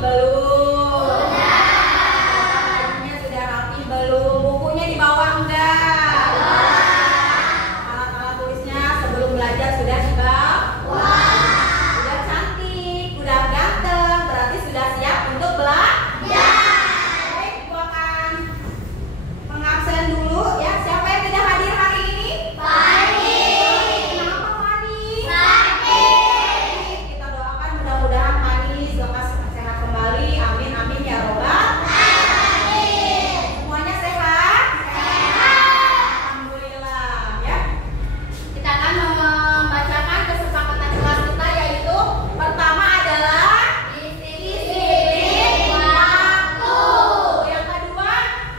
belum? Bajunya sudah rapi belum? Bukunya dibawa enggak? Alat-alat tulisnya sebelum belajar sudah dibawa? Sudah cantik, sudah ganteng, berarti sudah siap untuk belajar. Baik, Ibu akan mengabsen dulu ya. Siapa yang tidak hadir hari ini? Fani. Kenapa Fani? Sakit. Kita doakan mudah-mudahan Fani lekas sehat kembali. Amin amin ya robbal alamin. Semuanya sehat? Sehat. Alhamdulillah ya. Kita akan membacakan kesepakatan kelas kita, yaitu pertama adalah disiplin waktu. Yang kedua,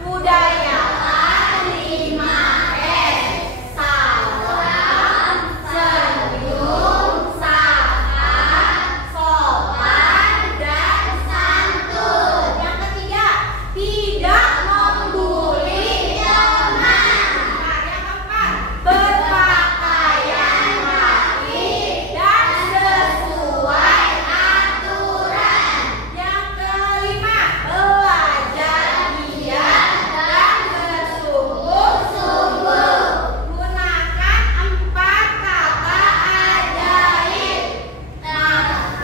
budayakan 5S. Salam, senyum, sapa, sopan, dan santun. Yang ketiga, tidak membuli teman. Nah, yang keempat, berpakaian rapi dan sesuai aturan. Yang kelima, belajar giat dan bersungguh-sungguh. Gunakan 4 kata ajaib.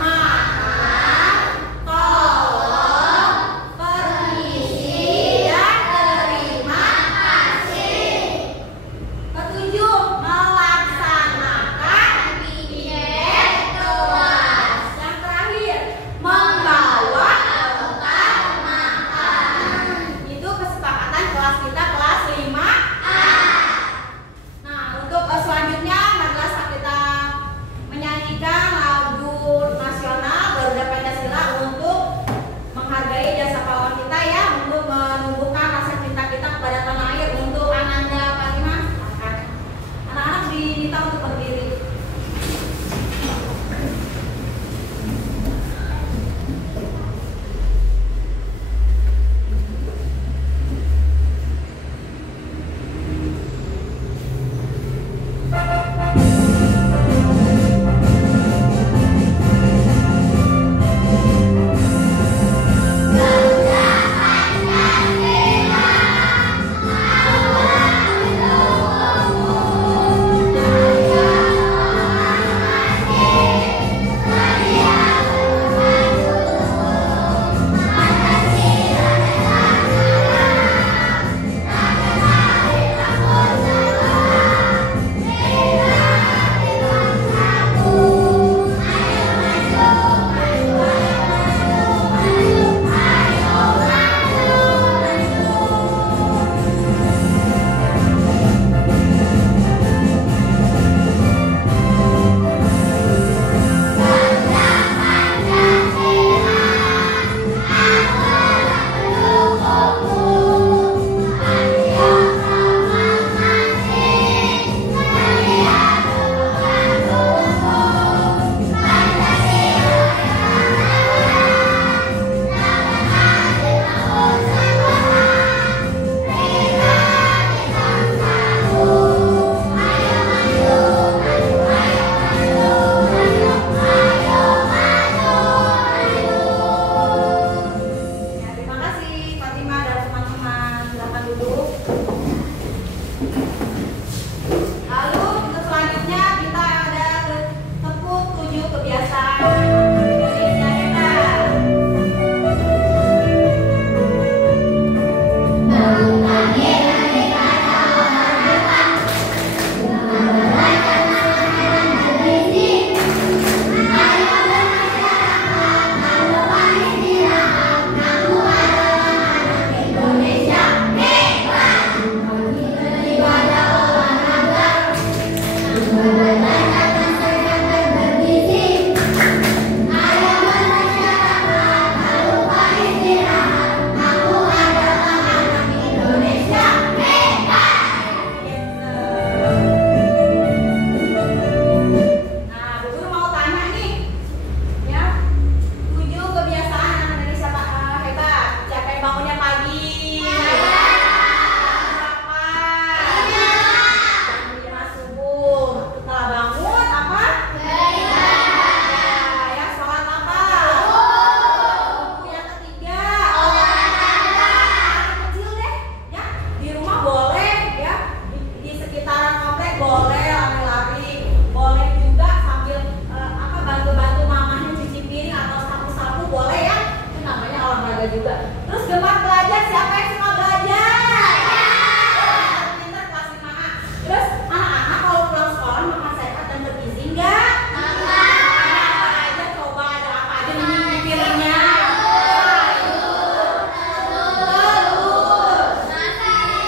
Maaf, tolong, permisi, dan terima kasih. Ketujuh, melaksanakan diet kelas. Yang terakhir, membawa bekal makan. Itu kesepakatan kelas kita, kelas 5A. Nah, untuk selanjutnya marilah kita menyanyikan lagu nasional Garuda Pancasila untuk menghargai jasa pahlawan kita ya, untuk menumbuhkan rasa cinta kita kepada tanah air. Untuk Ananda Fatimah, silakan. Anak-anak diminta untuk berdiri. Garuda Pancasila, juga. Terus gemar belajar, siapa yang suka belajar? Pintar kelas 5A. Terus anak-anak kalau pulang sekolah makan sehat dan bergizi enggak? Ada apa aja? Coba ada apa aja nih pikirannya? Telur,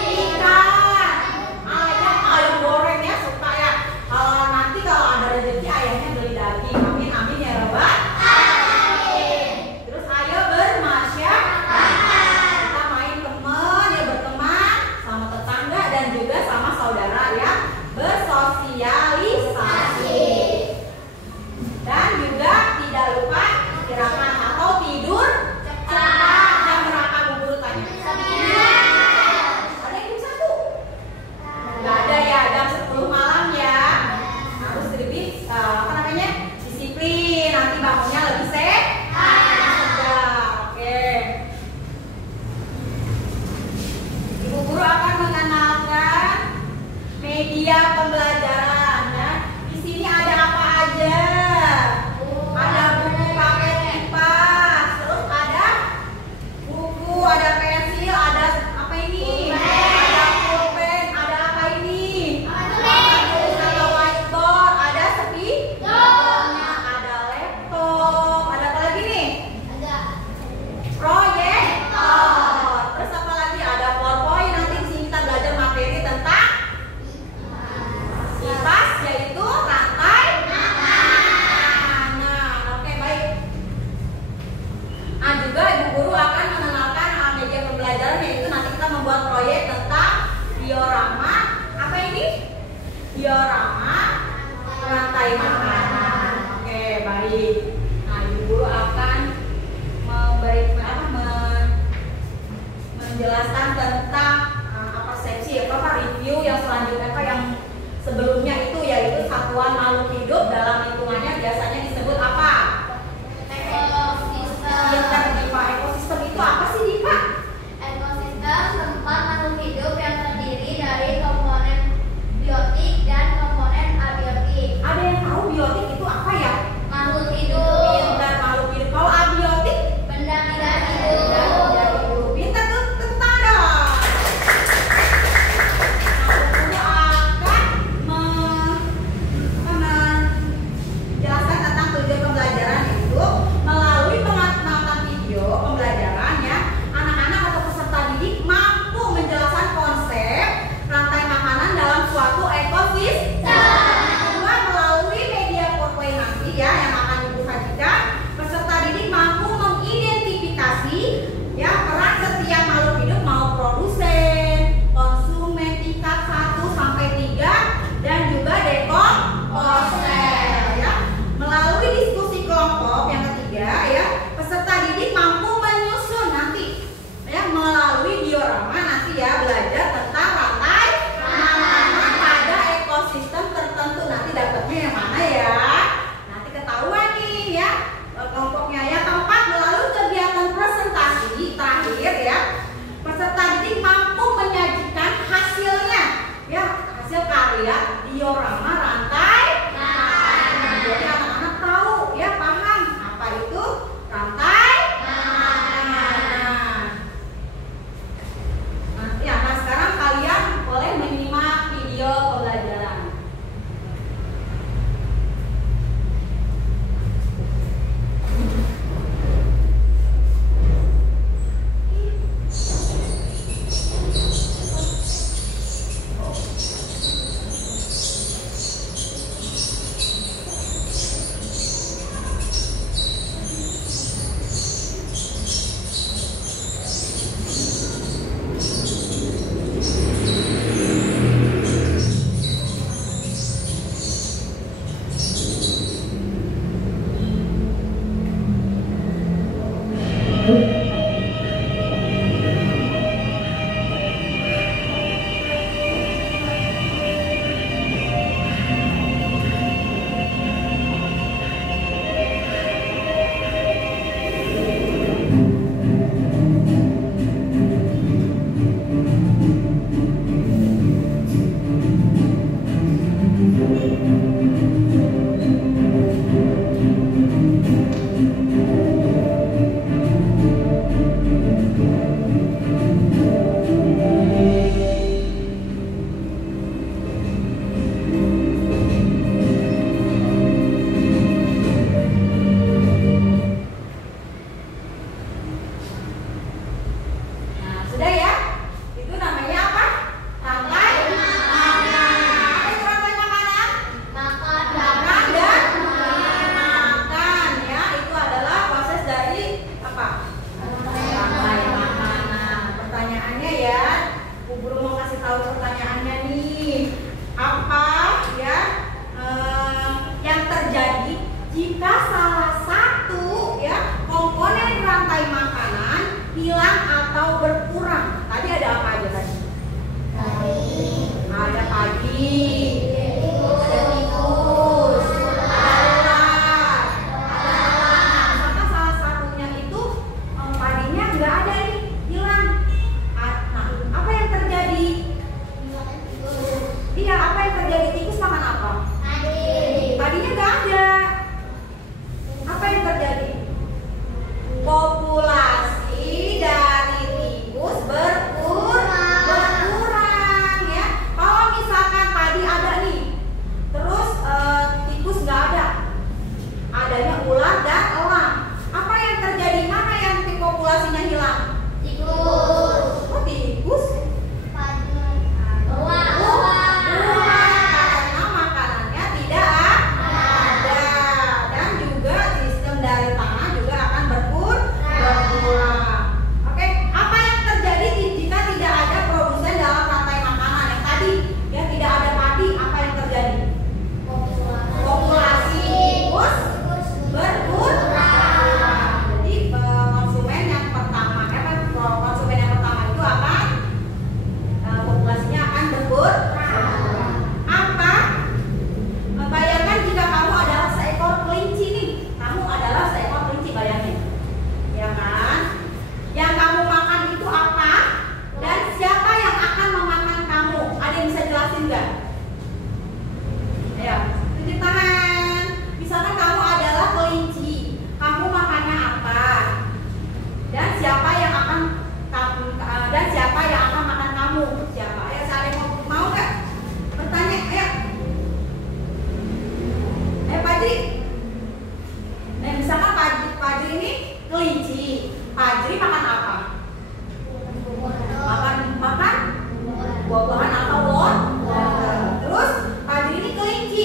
ikan, ayam goreng ya suka ya. Kalau nanti kalau ada rezeki ayamnya beli daging. Amin amin ya Rabbal. Terus ayo bermasyarakat. Kita main teman ya, berteman sama tetangga dan juga sama saudara ya, bersosialisasi. Dan juga tidak lupa istirahat atau tidur cepat. Jam berapa Bu Guru tanya? Ada yang jam 1? Nggak ada ya, jam 10 malam ya. Harus lebih disiplin. Nanti bangunnya lebih sehat. Oke. Ibu Guru akan mengenalkan media pembelajaran ya. Di sini ada apa aja? Ada buku paket kipas, terus ada buku, ada pensil, ada apa ini? Ada pulpen, ada apa ini? Ada whiteboard, ada speakernya, ada laptop, ada apa lagi nih? Proyektor. Terus apa lagi? Ada PowerPoint. Nanti di sini kita belajar materi tentang kipas, yaitu rantai makanan. Oke, baik. Nah, juga Ibu Guru akan mengenalkan media pembelajaran, yaitu nanti kita membuat proyek tentang diorama. Apa ini? Diorama rantai makanan. Oke, baik. Nah, Ibu Guru akan menjelaskan tentang persepsi review yang selanjutnya yang sebelumnya itu, yaitu satuan makhluk hidup dalam lingkungannya biasanya disebut apa? Pintar Dipa. Ekosistem itu apa sih Dipa? Ekosistem tempat makhluk hidup yang terdiri dari komponen biotik dan komponen abiotik. Ada yang tahu biotik itu apa ya? Makhluk hidup. Pintar, makhluk hidup. Kalau abiotik? Benda tidak hidup. Benda tidak hidup. Pintar tuh, tepuk tangan dong. Nah,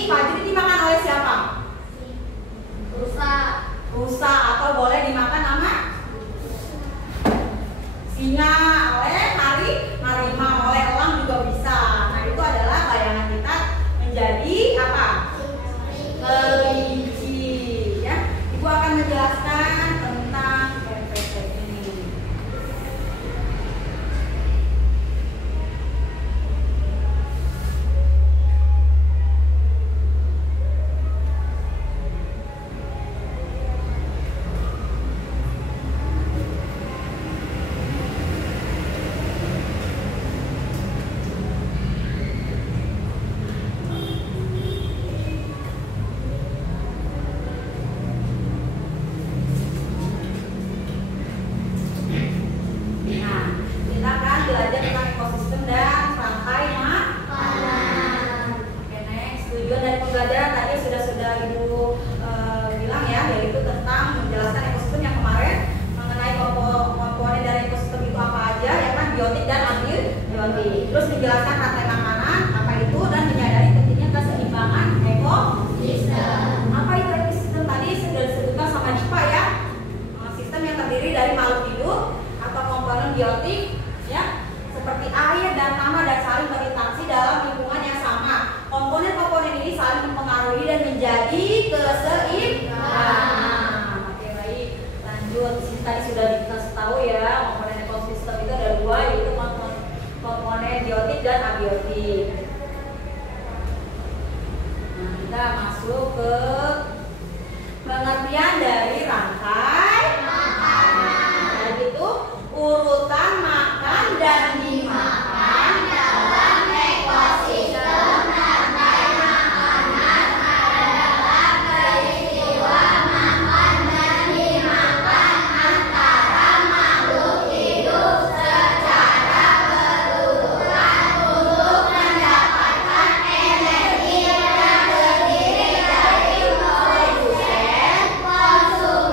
Fajri dimakan oleh siapa? Rusa. Rusa, atau boleh dimakan sama singa, oleh harimau, oleh elang juga bisa. Nah, itu adalah bayangan kita menjadi apa? Kelinci, ya. Ibu akan menjelaskan tentang kepepet ini. Terus menjelaskan rantai makanan apa itu dan menyadari pentingnya keseimbangan ekosistem. Apa itu ekosistem tadi sudah disebutkan sama Dipa ya. Sistem yang terdiri dari makhluk hidup atau komponen biotik ya, seperti air dan tanah dan saling berinteraksi dalam lingkungan yang sama. Komponen-komponen ini saling mempengaruhi dan menjadi keseimbangan. Oke, baik. Lanjut. Di sini tadi sudah dikasih tahu ya, komponen ekosistem itu ada dua, yaitu komponen biotik dan abiotik. Nah, kita masuk ke pengertian dari rantai makanan. Jadi itu urutan makan dan dimakan dalam ekosistem rantai makanan adalah peristiwa makan dan dimakan antara makhluk hidup secara berurutan untuk mendapatkan energi yang terdiri dari produsen, konsumen,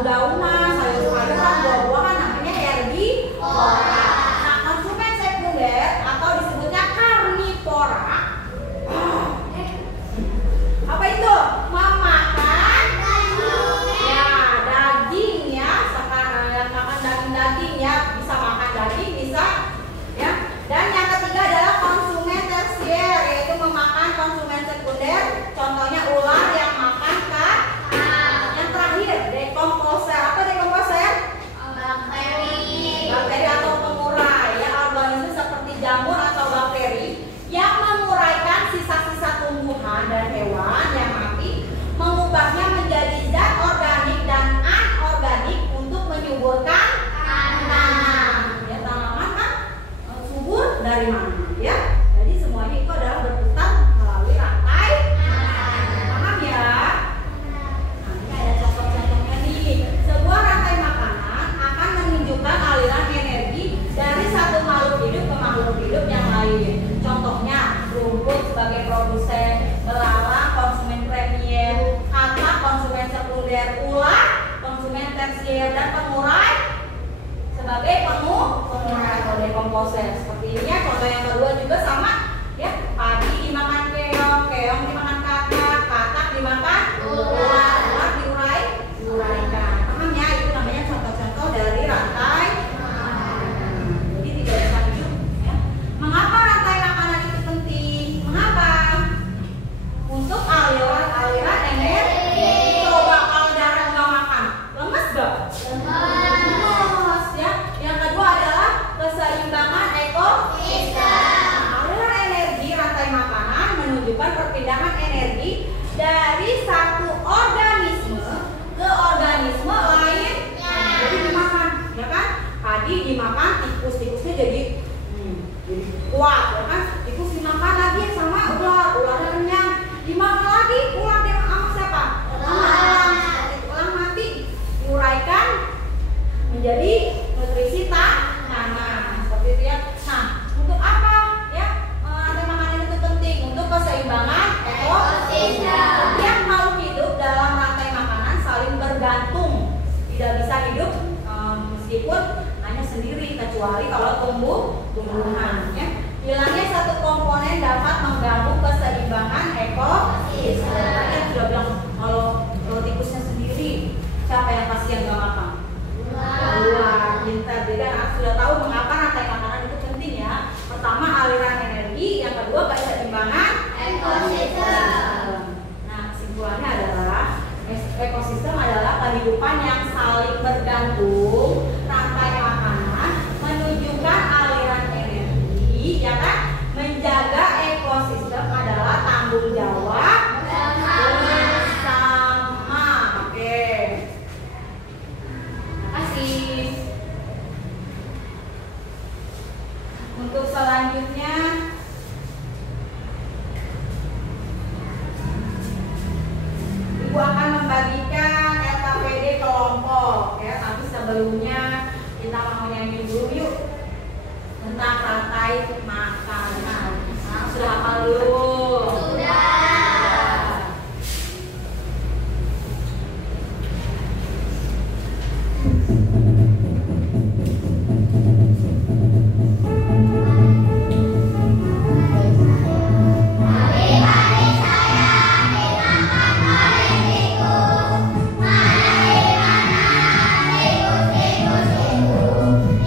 daun-daunan, sayur-sayuran, buah-buahan namanya herbivora. Nah, konsumen sekunder atau disebutnya karnivora. Apa itu? Memakan ya daging ya, sekarang yang makan daging-daging ya, bisa makan daging bisa ya. Dan yang ketiga adalah konsumen tersier, yaitu memakan konsumen sekunder. Contohnya ular yang makan kan. Yang terakhir dekomposer. Apa dekomposer? Bakteri atau pengurai ya, organisme seperti jamur atau bakteri yang menguraikan sisa-sisa tumbuhan dan hewan yang mati, mengubahnya menjadi zat organik dan anorganik untuk menyuburkan tanam. Ya, tanaman kan subur dari mana? Ya, jadi semuanya itu adalah berputar melalui rantai. Paham ya? Nah, ini ada contoh-contohnya nih. Sebuah rantai makanan akan menunjukkan aliran energi dari satu makhluk hidup ke makhluk hidup yang lain. Contohnya rumput sebagai produsen, belalang konsumen premier, katak konsumen sekunder, ular konsumen tersier, dan pengurai sebagai pengurai atau dekomposer. Seperti ini ya. Contoh yang kedua juga sama ya. Padi dimakan keong, keong dimakan katak, katak dimakan ular, ular diuraikan. Paham ya? Itu namanya contoh-contoh dari rantai. Jadi tidak bisa hidup ya. Mengapa rantai makanan itu penting? Mengapa? Untuk aliran energi. Coba kalau darah nggak makan, lemes gak? Lemes ya. Yang kedua adalah keseimbangan ekosistem. Aliran energi rantai makanan menunjukkan perpindahan energi dari satu organisme ke organisme lain. Jadi dimakan, ya kan? Padi dimakan, tikusnya jadi kuat, ya kan? Tikus dimakan lagi sama ular, ularnya kenyang. Dimakan lagi, ular dia sama siapa? Elang. Elang mati, diuraikan menjadi nutrisi tanah. Seperti itu ya. Nah, untuk apa ya? Rantai makanan itu penting untuk keseimbangan ekosistem. Setiap makhluk hidup dalam rantai makanan saling bergantung. Tidak bisa hidup meskipun hanya sendiri, kecuali kalau tumbuhan ya. Hilangnya satu komponen dapat mengganggu keseimbangan ekosistem. Tadi yang sudah bilang kalau tikusnya sendiri, siapa yang kasihan gak makan? Ular. Pintar. Jadi anak sudah tahu mengapa rantai makanan itu penting ya. Pertama aliran energi, yang kedua keseimbangan ekosistem. Nah, kesimpulannya adalah ekosistem adalah kehidupan yang saling bergantung. Rantai makanan menunjukkan aliran energi, ya kan? Menjaga ekosistem adalah tanggung jawab bersama. Oke. Terima kasih. Untuk selanjutnya Ibu akan membagikan LKPD kelompok ya, tapi sebelumnya kita mau nyanyi dulu yuk tentang rantai makanan. Nah, sudah hafal dulu? Sudah.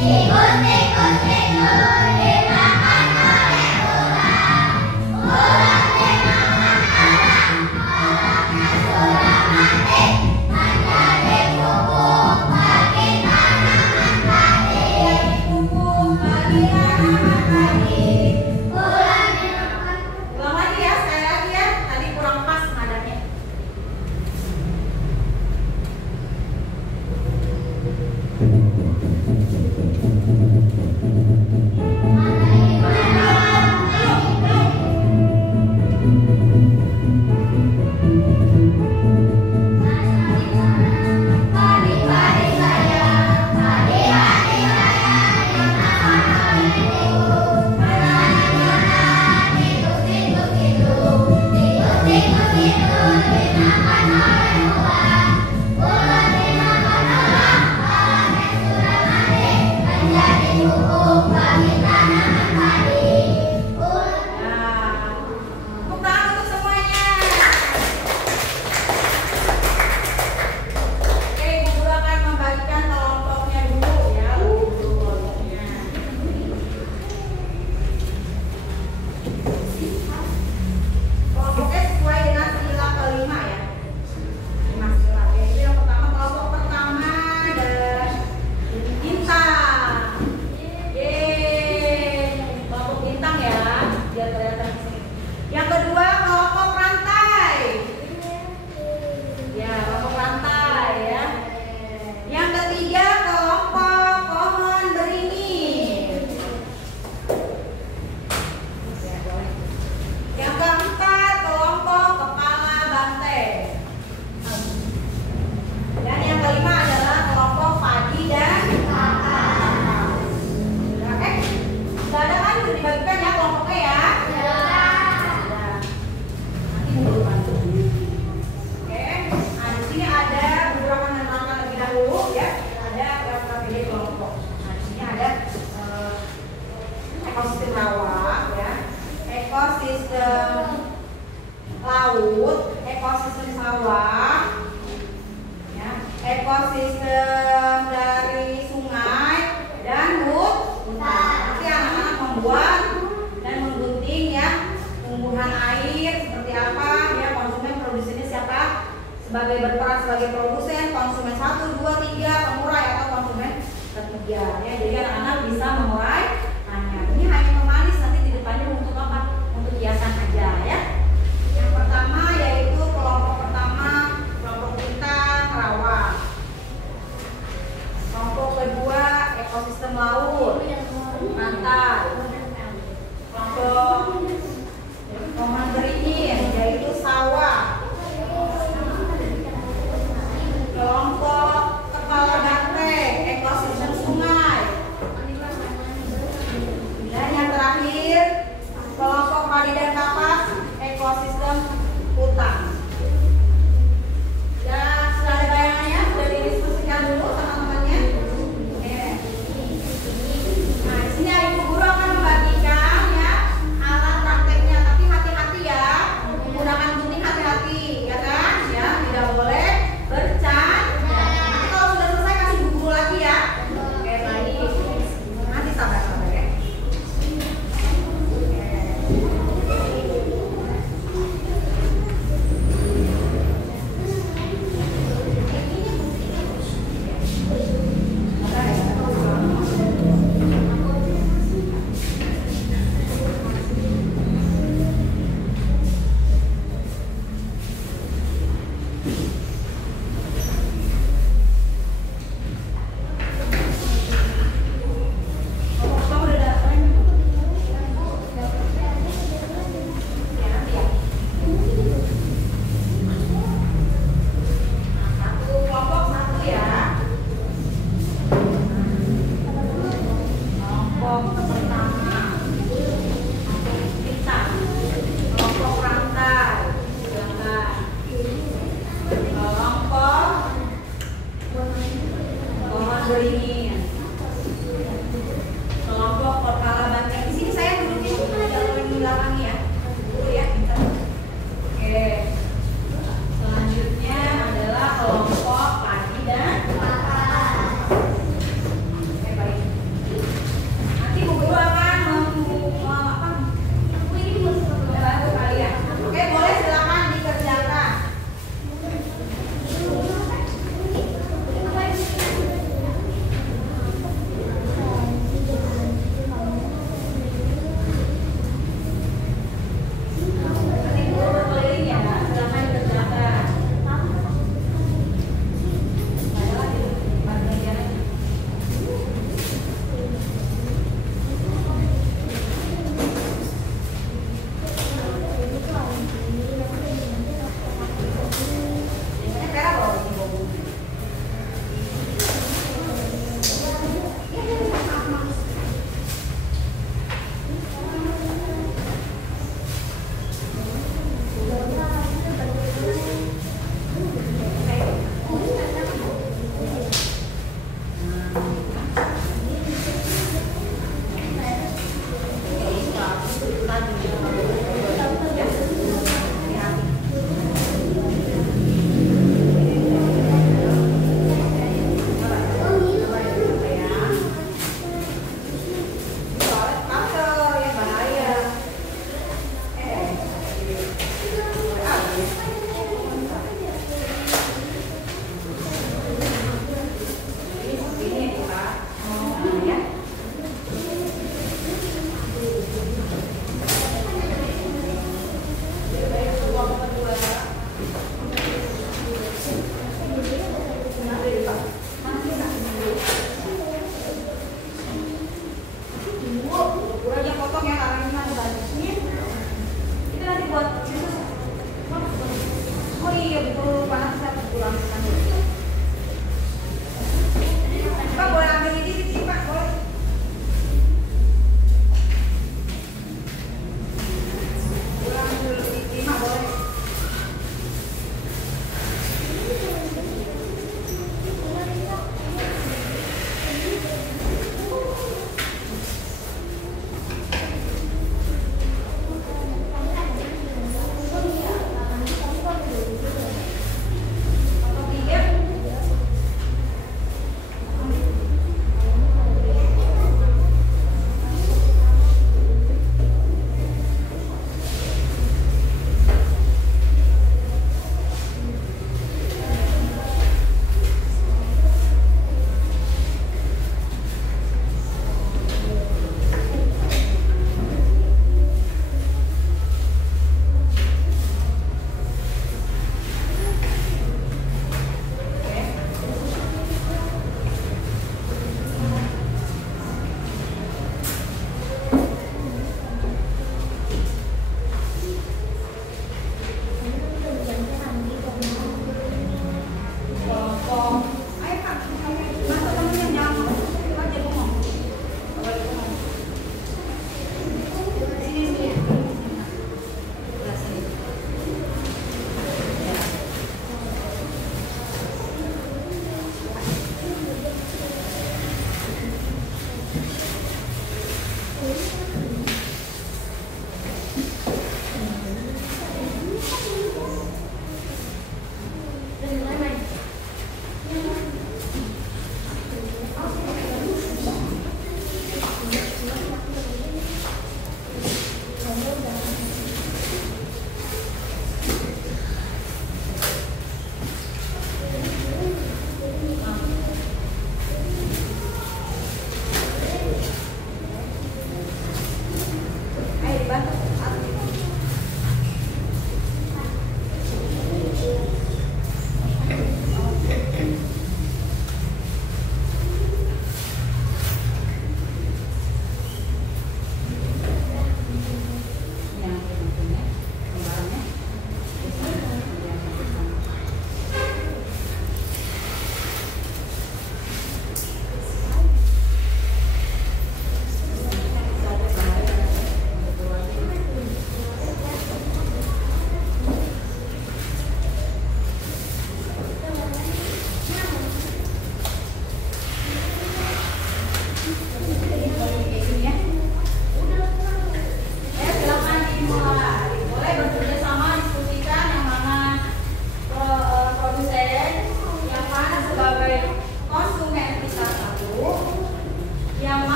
Tikus, tikus, tikus, dimakan oleh berperan sebagai produsen, konsumen 1, 2, 3, pengurai atau konsumen ketiga. Ya, jadi anak-anak bisa menguraikannya. Ini hanya pemanis, nanti di depannya untuk apa? Untuk hiasan aja ya. Yang pertama yaitu kelompok pertama, kelompok bintang rawa. Kelompok kedua ekosistem laut, pantai. Kelompok pohon beringin yaitu sawah. Kelompok kepala banteng ekosistem sungai. Dan yang terakhir kelompok padi dan kapas ekosistem hutan. Ya, sudah ada bayangannya, sudah didiskusikan dulu sama temannya. Oke. Nah, di sini ibu guru akan membagikan ya alat prakteknya, tapi hati-hati ya, menggunakan gunting hati-hati, ya kan? Ya, tidak boleh bercanda. Nanti kalau sudah selesai kasih ibu guru lagi ya. Oke, baik. Nanti sabar-sabar ya.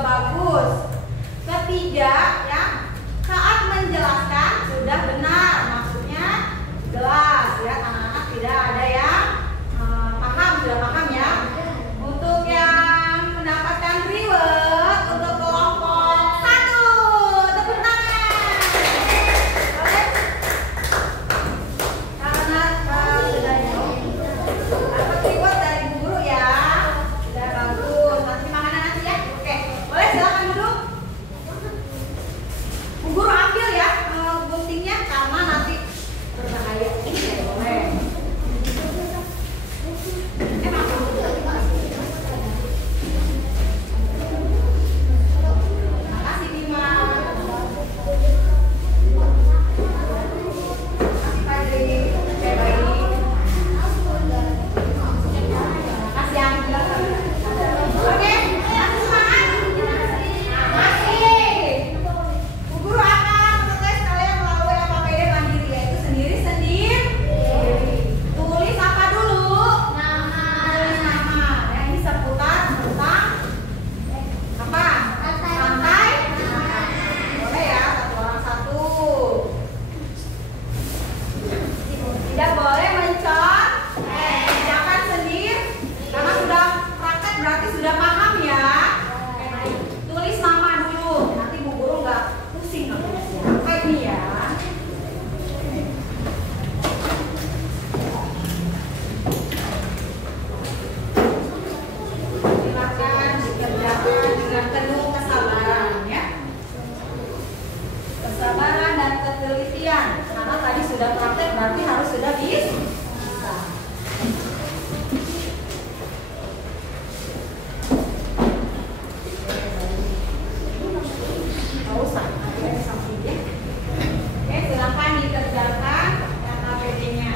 bagus. Ketiga, ya, saat menjelaskan sudah benar, maksudnya jelas ya, anak-anak tidak ada yang paham, sudah paham ya. Untuk yang mendapatkan reward untuk kelompok 1, tepuk tangan. Boleh? Karena sudah dapat reward dari guru ya, sudah bagus. Nanti makanan nanti ya. Oke, boleh silakan duduk. Bu guru ambil ya guntingnya karena nanti berbahaya. Boleh. Makasih Bima. Makasih Fadri. Baik. Makasih Angga. Oke, semangat. Masih. Bu guru akan tes kalian melalui APD mandiri, yaitu sendiri-sendiri. Tulis apa dulu? Tulis nama. Yang ini seputar tentang apa? Santai. Boleh ya, satu orang satu. Tidak boleh mencot. Jangan sendiri. Karena sudah praktek berarti sudah paham ya. Tulis nama dulu. Nanti bu guru nggak pusing nulisnya. Apa ini ya? Silakan dikerjakan dengan penuh kesabaran ya. Kesabaran dan ketelitian. Karena tadi sudah praktek berarti harus sudah bisa. Nggak usah, ada di sampingnya. Oke, silakan dikerjakan yang APD-nya.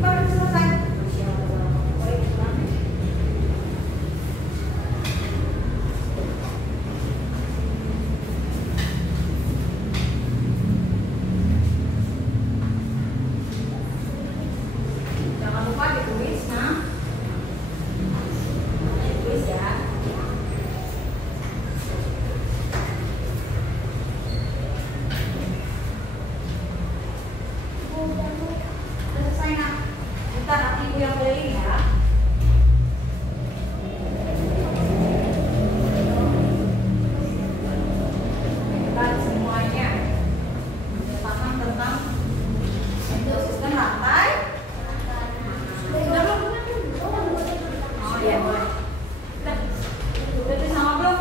Baru selesai. Jangan lupa ditulis, nah. Ditulis ya. Udah selesai nak. Bentar nanti ibu yang beliin ya. Bentar semuanya paham tentang sistem rantai. Sudah belum? Oh iya boleh. Udah tulis nama belum?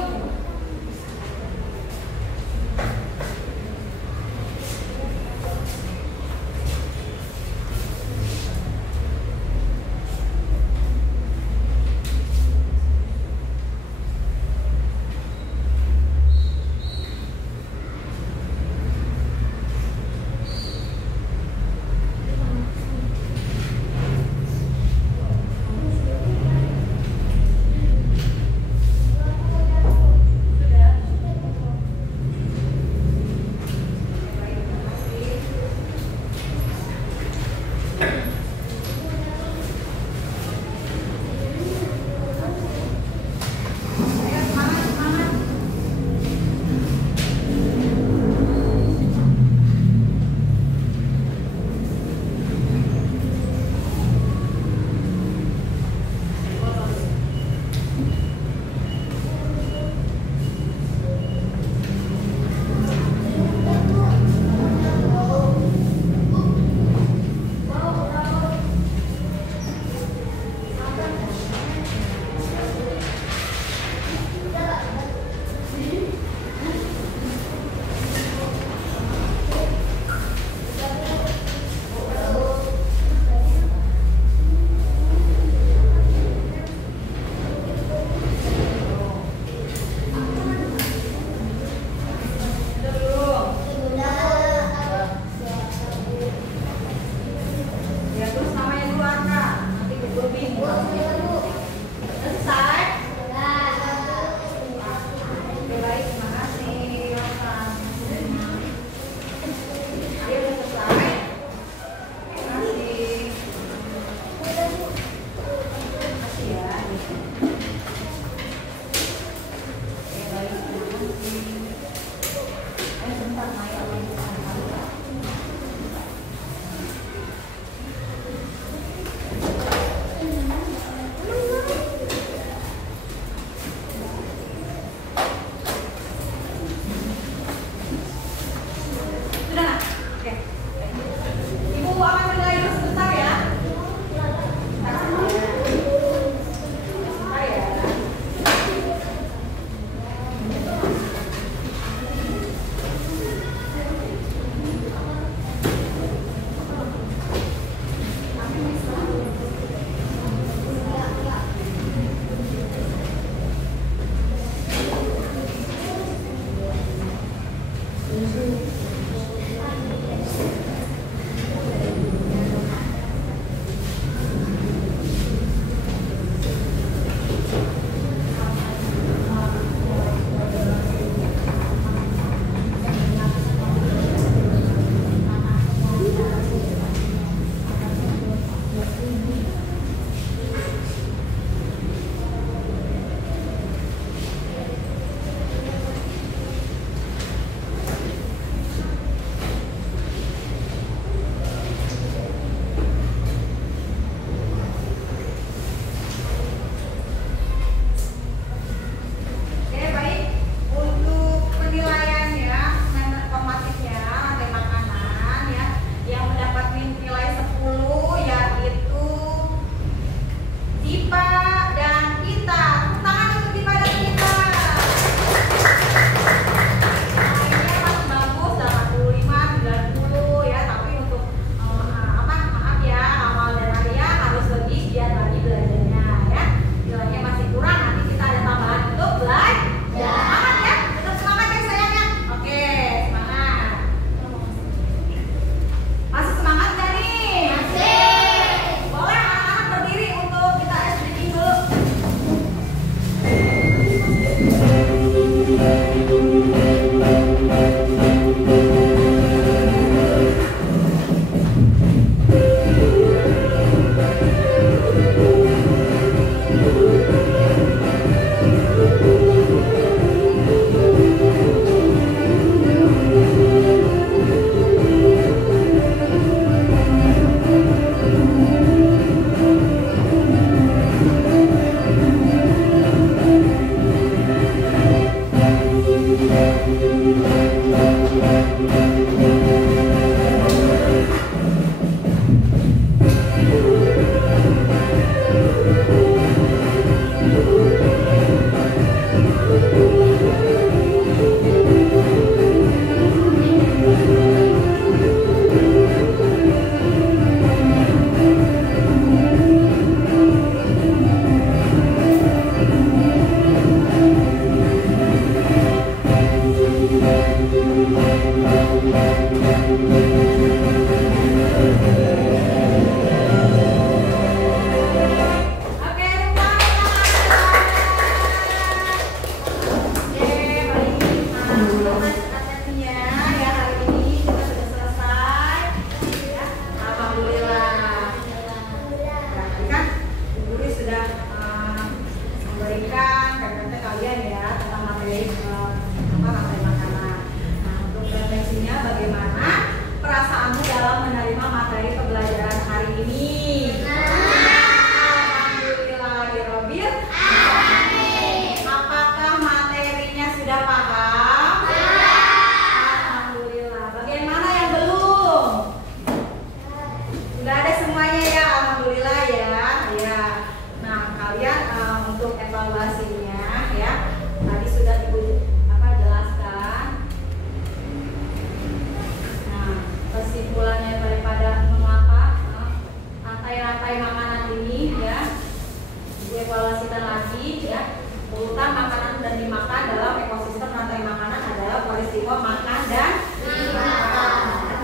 evaluasikan lagi ya. Urutan makanan dan dimakan dalam ekosistem rantai makanan adalah peristiwa makan dan dimakan.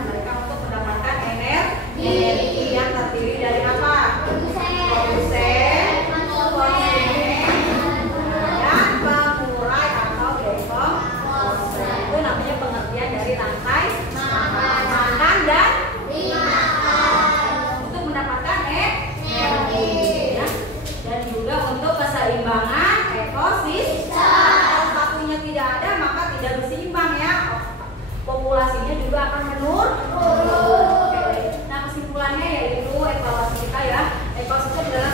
Mereka untuk mendapatkan energi yang terdiri dari apa? Produsen, konsumen, dan pengurai atau dekomposer. Itu namanya pengertian dari rantai makanan dan untuk mendapatkan energi ya. Dan juga untuk keseimbangan ekosistem. Kalau satunya tidak ada maka tidak berseimbang ya. Populasinya juga akan menurun. Nah kesimpulannya yaitu evaluasi kita ya, ekosistem adalah